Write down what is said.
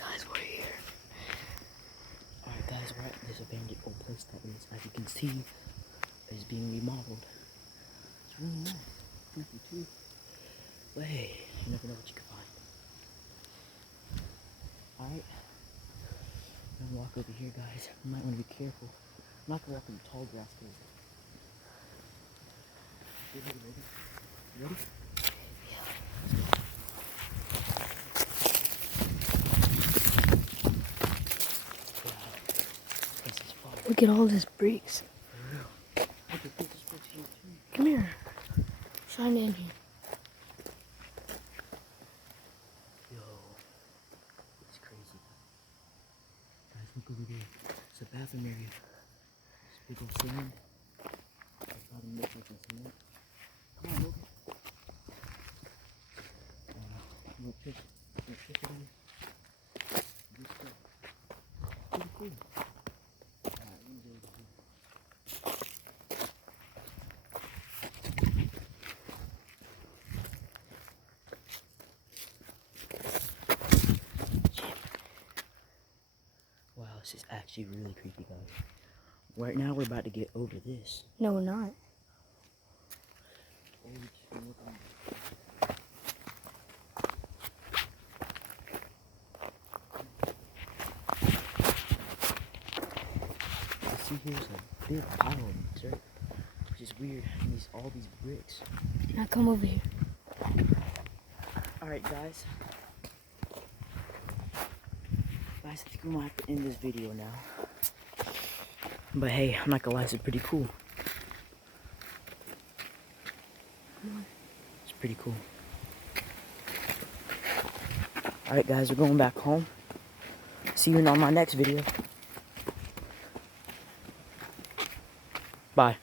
guys, we're here. Alright guys, we're at this abandoned old place that is, as you can see, is being remodeled. It's really nice. Creepy too. But hey, you never know what you can find. Alright. I'm gonna walk over here, guys. You might want to be careful. I'm not gonna walk in the tall grass because ready? Look at all this bricks. Come here. Shine in here. Yo, it's crazy. Guys, look over there. It's a bathroom area. This big old sand. That's how it looks like in cement. Come on, Logan. Little trick it in. This stuff. Pretty cool. Alright, let me go over here. Wow, this is actually really creepy, guys. Right now, we're about to get over this. No, we're not. See, here's a big pile of dirt, which is weird. And all these bricks. Now come over here. Alright, guys. I think we might have to end this video now. But hey, I'm not gonna lie, this is pretty cool. It's pretty cool. Alright guys, we're going back home. See you on my next video. Bye.